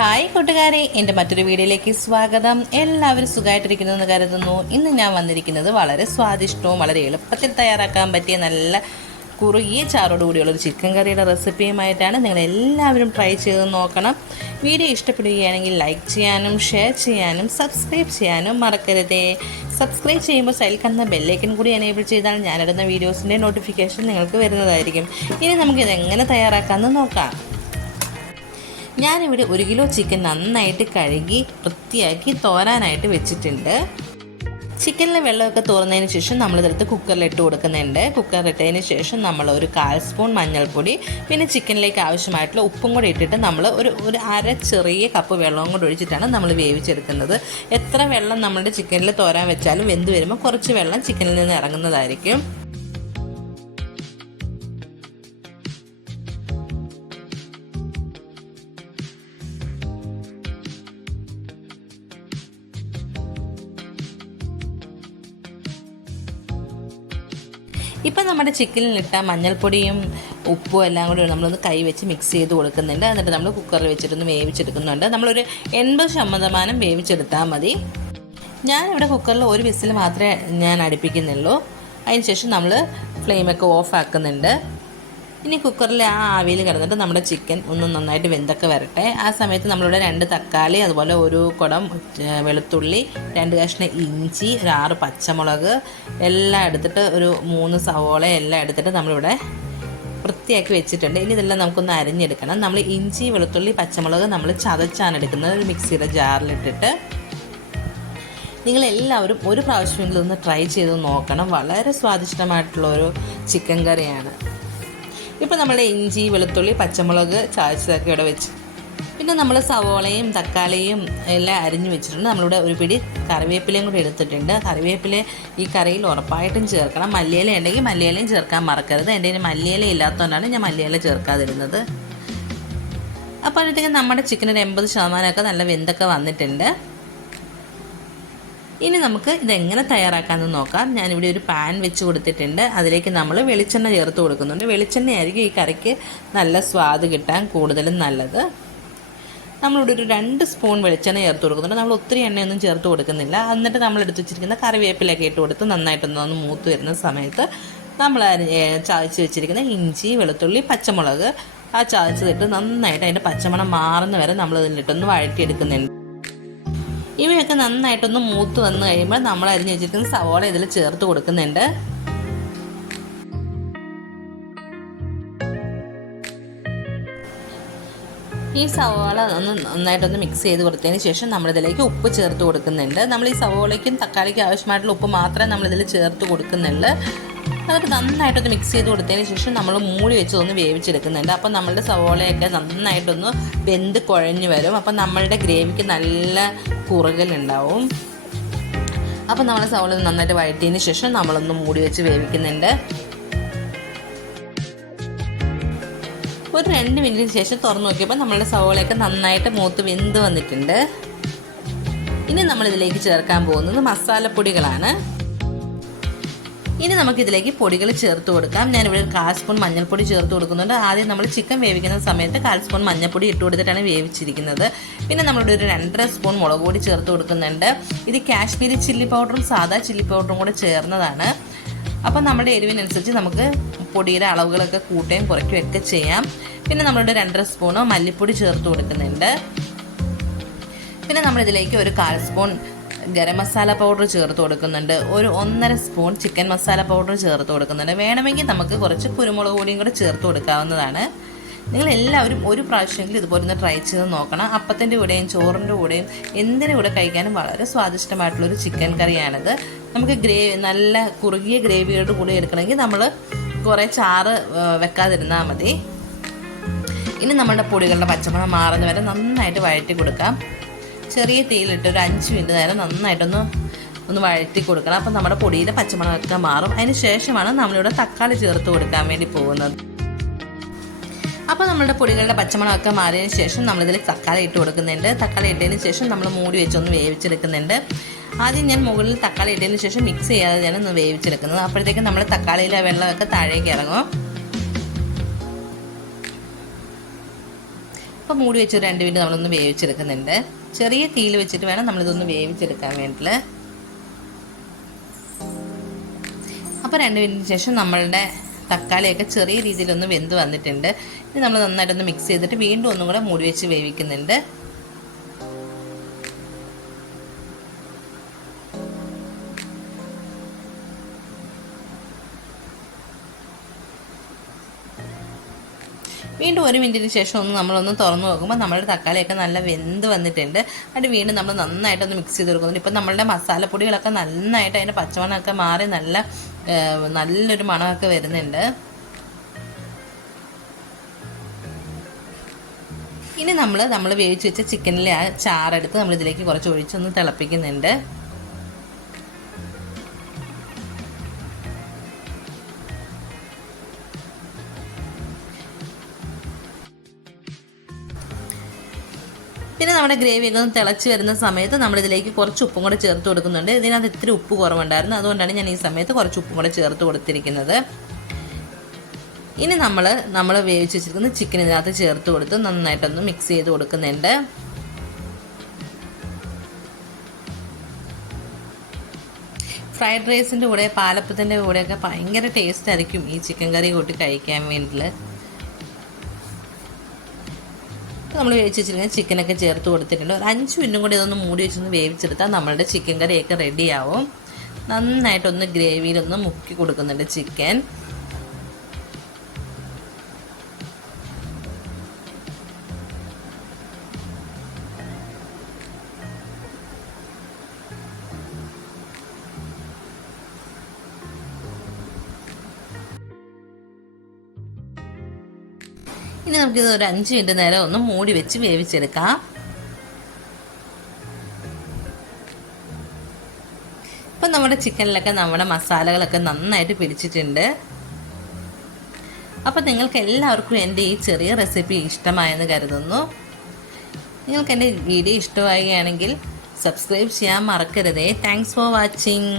Hi കൂട്ടുകാരെ, എൻ്റെ മറ്റൊരു വീഡിയോയിലേക്ക് സ്വാഗതം. എല്ലാവരും സുഖമായിട്ടിരിക്കുന്നുവെന്ന് കരുതുന്നു. ഇന്ന് ഞാൻ വന്നിരിക്കുന്നത് വളരെ സ്വാദിഷ്ടവും വളരെ എളുപ്പത്തിൽ തയ്യാറാക്കാൻ പറ്റിയ നല്ല കുറുകിയ ചാറോടുകൂടിയുള്ളൊരു ചിക്കൻ കറിയുടെ റെസിപ്പിയുമായിട്ടാണ്. നിങ്ങളെല്ലാവരും ട്രൈ ചെയ്ത് നോക്കണം. വീഡിയോ ഇഷ്ടപ്പെടുകയാണെങ്കിൽ ലൈക്ക് ചെയ്യാനും ഷെയർ ചെയ്യാനും സബ്സ്ക്രൈബ് ചെയ്യാനും മറക്കരുതേ. സബ്സ്ക്രൈബ് ചെയ്യുമ്പോൾ സൈഡിൽ കാണുന്ന ബെല്ലൈക്കൻ കൂടി എനേബിൾ ചെയ്താൽ ഞാനിടുന്ന വീഡിയോസിൻ്റെ നോട്ടിഫിക്കേഷൻ നിങ്ങൾക്ക് വരുന്നതായിരിക്കും. ഇനി നമുക്കിത് എങ്ങനെ തയ്യാറാക്കാമെന്ന് നോക്കാം. ഞാനിവിടെ 1 കിലോ ചിക്കൻ നന്നായിട്ട് കഴുകി വൃത്തിയാക്കി തോരാനായിട്ട് വെച്ചിട്ടുണ്ട്. ചിക്കനിലെ വെള്ളമൊക്കെ തോർന്നതിന് ശേഷം നമ്മളിതെടുത്ത് കുക്കറിലിട്ട് കൊടുക്കുന്നുണ്ട്. കുക്കറിലിട്ടതിന് ശേഷം നമ്മൾ ഒരു 1/4 സ്പൂൺ മഞ്ഞൾപ്പൊടി, പിന്നെ ചിക്കനിലേക്ക് ആവശ്യമായിട്ടുള്ള ഉപ്പും കൂടി ഇട്ടിട്ട് നമ്മൾ ഒരു അര ചെറിയ കപ്പ് വെള്ളവും കൂടി ഒഴിച്ചിട്ടാണ് നമ്മൾ വേവിച്ചെടുക്കുന്നത്. എത്ര വെള്ളം നമ്മുടെ ചിക്കനിൽ തോരാൻ വെച്ചാലും വെന്ത് വരുമ്പോൾ കുറച്ച് വെള്ളം ചിക്കനിൽ നിന്ന് ഇറങ്ങുന്നതായിരിക്കും. ഇപ്പം നമ്മുടെ ചിക്കനിലിട്ട മഞ്ഞൾപ്പൊടിയും ഉപ്പും എല്ലാം കൂടി നമ്മളൊന്ന് കൈ വെച്ച് മിക്സ് ചെയ്ത് കൊടുക്കുന്നുണ്ട്. എന്നിട്ട് നമ്മൾ കുക്കറിൽ വെച്ചിട്ടൊന്ന് വേവിച്ചെടുക്കുന്നുണ്ട്. നമ്മളൊരു 80% വേവിച്ചെടുത്താൽ മതി. ഞാനിവിടെ കുക്കറിൽ ഒരു വിസിൽ മാത്രമേ ഞാൻ അടുപ്പിക്കുന്നുള്ളൂ. അതിനുശേഷം നമ്മൾ ഫ്ലെയിമൊക്കെ ഓഫ് ആക്കുന്നുണ്ട്. ഇനി കുക്കറിൽ ആ ആവിയിൽ കിടന്നിട്ട് നമ്മുടെ ചിക്കൻ ഒന്ന് നന്നായിട്ട് വെന്തൊക്കെ വരട്ടെ. ആ സമയത്ത് നമ്മളിവിടെ 2 തക്കാളി, അതുപോലെ ഒരു കുടം വെളുത്തുള്ളി, 2 കഷ്ണം ഇഞ്ചി, ഒരു 6 പച്ചമുളക് എല്ലാം എടുത്തിട്ട്, ഒരു 3 സവോള എല്ലാം എടുത്തിട്ട് നമ്മളിവിടെ വൃത്തിയാക്കി വെച്ചിട്ടുണ്ട്. ഇനി ഇതെല്ലാം നമുക്കൊന്ന് അരിഞ്ഞെടുക്കണം. നമ്മൾ ഇഞ്ചി, വെളുത്തുള്ളി, പച്ചമുളക് നമ്മൾ ചതച്ചാണ് എടുക്കുന്നത്, ഒരു മിക്സിയുടെ ജാറിലിട്ടിട്ട്. നിങ്ങളെല്ലാവരും ഒരു പ്രാവശ്യമെങ്കിലും ഒന്ന് ട്രൈ ചെയ്ത് നോക്കണം. വളരെ സ്വാദിഷ്ടമായിട്ടുള്ളൊരു ചിക്കൻ കറിയാണ്. ഇപ്പോൾ നമ്മൾ ഇഞ്ചി, വെളുത്തുള്ളി, പച്ചമുളക് ചതച്ചതൊക്കെ ഇവിടെ വെച്ച്, പിന്നെ നമ്മൾ സവോളയും തക്കാളിയും എല്ലാം അരിഞ്ഞു വെച്ചിട്ടുണ്ട്. നമ്മളിവിടെ ഒരു പിടി കറിവേപ്പിലയും കൂടി എടുത്തിട്ടുണ്ട്. കറിവേപ്പില ഈ കറിയിൽ ഉറപ്പായിട്ടും ചേർക്കണം. മല്ലിയില ഉണ്ടെങ്കിൽ മല്ലിയിലയും ചേർക്കാൻ മറക്കരുത്. എൻ്റെ കയ്യിൽ മല്ലിയില ഇല്ലാത്തതുകൊണ്ടാണ് ഞാൻ മല്ലിയില ചേർക്കാതിരുന്നത്. അപ്പോഴത്തേക്കും നമ്മുടെ ചിക്കനൊരു 80% നല്ല വെന്തൊക്കെ വന്നിട്ടുണ്ട്. ഇനി നമുക്ക് ഇതെങ്ങനെ തയ്യാറാക്കാമെന്ന് നോക്കാം. ഞാനിവിടെ ഒരു പാൻ വെച്ച് കൊടുത്തിട്ടുണ്ട്. അതിലേക്ക് നമ്മൾ വെളിച്ചെണ്ണ ചേർത്ത് കൊടുക്കുന്നുണ്ട്. വെളിച്ചെണ്ണയായിരിക്കും ഈ കറിക്ക് നല്ല സ്വാദ് കിട്ടാൻ കൂടുതലും നല്ലത്. നമ്മളിവിടെ ഒരു 2 സ്പൂൺ വെളിച്ചെണ്ണ ചേർത്ത് കൊടുക്കുന്നുണ്ട്. നമ്മൾ ഒത്തിരി എണ്ണയൊന്നും ചേർത്ത് കൊടുക്കുന്നില്ല. എന്നിട്ട് നമ്മൾ എടുത്ത് വെച്ചിരിക്കുന്ന കറിവേപ്പിലൊക്കെ ഇട്ട് കൊടുത്ത് നന്നായിട്ടൊന്ന് മൂത്ത് വരുന്ന സമയത്ത് നമ്മൾ ചതച്ച് വെച്ചിരിക്കുന്ന ഇഞ്ചി, വെളുത്തുള്ളി, പച്ചമുളക് ആ ചതച്ചതിട്ട് നന്നായിട്ട് അതിൻ്റെ പച്ചമണം മാറുന്ന വരെ നമ്മൾ ഇതിലിട്ടൊന്ന് വഴറ്റിയെടുക്കുന്നുണ്ട്. ഇവയൊക്കെ നന്നായിട്ടൊന്ന് മൂത്ത് വന്ന് കഴിയുമ്പോൾ നമ്മൾ അരിഞ്ഞ് വെച്ചിരിക്കുന്ന സവോള ഇതിൽ ചേർത്ത് കൊടുക്കുന്നുണ്ട്. ഈ സവോള നന്നായിട്ടൊന്ന് മിക്സ് ചെയ്ത് കൊടുത്തതിന് ശേഷം നമ്മളിതിലേക്ക് ഉപ്പ് ചേർത്ത് കൊടുക്കുന്നുണ്ട്. നമ്മൾ ഈ സവോളയ്ക്കും തക്കാളിക്കും ആവശ്യമായിട്ടുള്ള ഉപ്പ് മാത്രമേ നമ്മളിതിൽ ചേർത്ത് കൊടുക്കുന്നുള്ളൂ. അതൊക്കെ നന്നായിട്ടൊന്ന് മിക്സ് ചെയ്ത് കൊടുത്തതിന് ശേഷം നമ്മൾ മൂടി വെച്ചതൊന്ന് വേവിച്ചെടുക്കുന്നുണ്ട്. അപ്പം നമ്മളുടെ സവോളയൊക്കെ നന്നായിട്ടൊന്ന് വെന്ത് കുഴഞ്ഞ് വരും. അപ്പം നമ്മളുടെ ഗ്രേവിക്ക് നല്ല കുറുകലുണ്ടാവും. അപ്പം നമ്മൾ സവോള നന്നായിട്ട് വഴറ്റിയതിന് ശേഷം നമ്മളൊന്ന് മൂടി വെച്ച് വേവിക്കുന്നുണ്ട്. ഒരു 2 മിനിറ്റിന് ശേഷം തുറന്ന് നോക്കിയപ്പോൾ നമ്മളുടെ സവോളയൊക്കെ നന്നായിട്ട് മൂത്ത് വെന്ത് വന്നിട്ടുണ്ട്. ഇനി നമ്മളിതിലേക്ക് ചേർക്കാൻ പോകുന്നത് മസാലപ്പൊടികളാണ്. ഇനി നമുക്കിതിലേക്ക് പൊടികൾ ചേർത്ത് കൊടുക്കാം. ഞാനിവിടെ 1/4 സ്പൂൺ മഞ്ഞൾപ്പൊടി ചേർത്ത് കൊടുക്കുന്നുണ്ട്. ആദ്യം നമ്മൾ ചിക്കൻ വേവിക്കുന്ന സമയത്ത് 1/4 സ്പൂൺ മഞ്ഞൾപ്പൊടി ഇട്ട് കൊടുത്തിട്ടാണ് വേവിച്ചിരിക്കുന്നത്. പിന്നെ നമ്മളിവിടെ ഒരു 2.5 സ്പൂൺ മുളക് പൊടി ചേർത്ത് കൊടുക്കുന്നുണ്ട്. ഇത് കാശ്മീരി ചില്ലി പൗഡറും സാദാ ചില്ലി പൗഡറും കൂടെ ചേർന്നതാണ്. അപ്പം നമ്മുടെ എരിവിനനുസരിച്ച് നമുക്ക് പൊടിയുടെ അളവുകളൊക്കെ കൂട്ടുകയും കുറയ്ക്കുകയും ഒക്കെ ചെയ്യാം. പിന്നെ നമ്മളിവിടെ 2.5 സ്പൂണ് മല്ലിപ്പൊടി ചേർത്ത് കൊടുക്കുന്നുണ്ട്. പിന്നെ നമ്മളിതിലേക്ക് ഒരു 1/4 സ്പൂൺ ഗരം മസാല പൗഡർ ചേർത്ത് കൊടുക്കുന്നുണ്ട്. ഒരു 1.5 സ്പൂൺ ചിക്കൻ മസാല പൗഡർ ചേർത്ത് കൊടുക്കുന്നുണ്ട്. വേണമെങ്കിൽ നമുക്ക് കുറച്ച് കുരുമുളക് പൊടിയും കൂടെ ചേർത്ത് കൊടുക്കാവുന്നതാണ്. നിങ്ങളെല്ലാവരും ഒരു പ്രാവശ്യമെങ്കിലും ഇതുപോലെ ഒന്ന് ട്രൈ ചെയ്ത് നോക്കണം. അപ്പത്തിൻ്റെ കൂടെയും ചോറിൻ്റെ കൂടെയും എന്തിൻ്റെ കൂടെ കഴിക്കാനും വളരെ സ്വാദിഷ്ടമായിട്ടുള്ളൊരു ചിക്കൻ കറിയാണിത്. നമുക്ക് നല്ല കുറുകിയ ഗ്രേവിയോട് കൂടി എടുക്കണമെങ്കിൽ നമ്മൾ കുറേ ചാറ് വെക്കാതിരുന്നാൽ മതി. ഇനി നമ്മളുടെ പൊടികളുടെ പച്ചമണം മാറുന്ന വരെ നന്നായിട്ട് വഴറ്റി കൊടുക്കാം. ചെറിയ തീയിലിട്ട് ഒരു 5 മിനിറ്റ് നേരം നന്നായിട്ടൊന്ന് വഴറ്റി കൊടുക്കണം. അപ്പം നമ്മുടെ പൊടിയുടെ പച്ചമണമൊക്കെ മാറും. അതിന് ശേഷമാണ് നമ്മളിവിടെ തക്കാളി ചേർത്ത് കൊടുക്കാൻ വേണ്ടി പോകുന്നത്. അപ്പോൾ നമ്മളുടെ പൊടികളുടെ പച്ചമണമൊക്കെ മാറിയതിന് ശേഷം നമ്മളിതിൽ തക്കാളി ഇട്ട് കൊടുക്കുന്നുണ്ട്. തക്കാളി ഇട്ടതിന് ശേഷം നമ്മൾ മൂടി വെച്ചൊന്ന് വേവിച്ചെടുക്കുന്നുണ്ട്. ആദ്യം ഞാൻ മുകളിൽ തക്കാളി ഇട്ടതിന് ശേഷം മിക്സ് ചെയ്യാതെ ഞാനൊന്ന് വേവിച്ചെടുക്കുന്നത്. അപ്പോഴത്തേക്കും നമ്മൾ തക്കാളിയിലെ വെള്ളമൊക്കെ താഴേക്ക് ഇറങ്ങും. അപ്പോൾ മൂടി വെച്ച് 2 മിനിറ്റ് നമ്മളൊന്ന് വേവിച്ചെടുക്കുന്നുണ്ട്. ചെറിയ തീയിൽ വെച്ചിട്ട് വേണം നമ്മളിതൊന്ന് വേവിച്ചെടുക്കാൻ വേണ്ടിയിട്ട്. അപ്പോൾ 2 മിനിറ്റിന് ശേഷം നമ്മളുടെ തക്കാളിയൊക്കെ ചെറിയ രീതിയിലൊന്ന് വെന്ത് വന്നിട്ടുണ്ട്. ഇനി നമ്മൾ നന്നായിട്ടൊന്ന് മിക്സ് ചെയ്തിട്ട് വീണ്ടും ഒന്നും കൂടെ മൂടി വെച്ച് വേവിക്കുന്നുണ്ട്. വീണ്ടും 1 മിനിറ്റിന് ശേഷം നമ്മളൊന്ന് തുറന്ന് നോക്കുമ്പോൾ നമ്മുടെ തക്കാളിയൊക്കെ നല്ല വെന്ത് വന്നിട്ടുണ്ട്. അത് വീണ്ടും നമ്മൾ നന്നായിട്ടൊന്ന് മിക്സ് ചെയ്ത് കൊടുക്കുന്നുണ്ട്. ഇപ്പം നമ്മളുടെ മസാലപ്പൊടികളൊക്കെ നന്നായിട്ട് അതിൻ്റെ പച്ചമണമൊക്കെ മാറി നല്ലൊരു മണമൊക്കെ വരുന്നുണ്ട്. ഇനി നമ്മൾ വേവിച്ച് വെച്ച ചിക്കനിലെ ആ ചാറെടുത്ത് നമ്മളിതിലേക്ക് കുറച്ച് ഒഴിച്ചൊന്ന് തിളപ്പിക്കുന്നുണ്ട്. പിന്നെ നമ്മുടെ ഗ്രേവിയൊക്കെ ഒന്ന് തിളച്ച് വരുന്ന സമയത്ത് നമ്മളിതിലേക്ക് കുറച്ച് ഉപ്പും കൂടെ ചേർത്ത് കൊടുക്കുന്നുണ്ട്. ഇതിനകത്ത് ഇത്തിരി ഉപ്പ് കുറവുണ്ടായിരുന്നു, അതുകൊണ്ടാണ് ഞാൻ ഈ സമയത്ത് കുറച്ച് ഉപ്പും കൂടെ ചേർത്ത് കൊടുത്തിരിക്കുന്നത്. ഇനി നമ്മൾ വേവിച്ച് വെച്ചിരിക്കുന്ന ചിക്കൻ ഇതിനകത്ത് ചേർത്ത് കൊടുത്ത് നന്നായിട്ടൊന്ന് മിക്സ് ചെയ്ത് കൊടുക്കുന്നുണ്ട്. ഫ്രൈഡ് റൈസിൻ്റെ കൂടെ പാലപ്പത്തിൻ്റെ കൂടെയൊക്കെ ഭയങ്കര ടേസ്റ്റ് ആയിരിക്കും ഈ ചിക്കൻ കറി കൂട്ടി കഴിക്കാൻ വേണ്ടിയിട്ട്. നമ്മൾ വേവിച്ച് വെച്ചിരിക്കുന്ന ചിക്കനൊക്കെ ചേർത്ത് കൊടുത്തിട്ടുണ്ട്. ഒരു 5 മിനിറ്റും കൂടി ഇതൊന്ന് മൂടി വെച്ചൊന്ന് വേവിച്ചെടുത്താൽ നമ്മളുടെ ചിക്കൻ കറിയൊക്കെ റെഡിയാവും. നന്നായിട്ടൊന്ന് ഗ്രേവിയിലൊന്ന് മുക്കി കൊടുക്കുന്നുണ്ട് ചിക്കൻ. ഇനി നമുക്കിത് ഒരു 5 മിനിറ്റ് നേരം ഒന്ന് മൂടി വെച്ച് വേവിച്ചെടുക്കാം. ഇപ്പം നമ്മുടെ ചിക്കനിലൊക്കെ നമ്മുടെ മസാലകളൊക്കെ നന്നായിട്ട് പിടിച്ചിട്ടുണ്ട്. അപ്പം നിങ്ങൾക്ക് എല്ലാവർക്കും എൻ്റെ ഈ ചെറിയ റെസിപ്പി ഇഷ്ടമായെന്ന് കരുതുന്നു. നിങ്ങൾക്ക് എൻ്റെ വീഡിയോ ഇഷ്ടമാവുകയാണെങ്കിൽ സബ്സ്ക്രൈബ് ചെയ്യാൻ മറക്കരുതേ. Thanks for watching.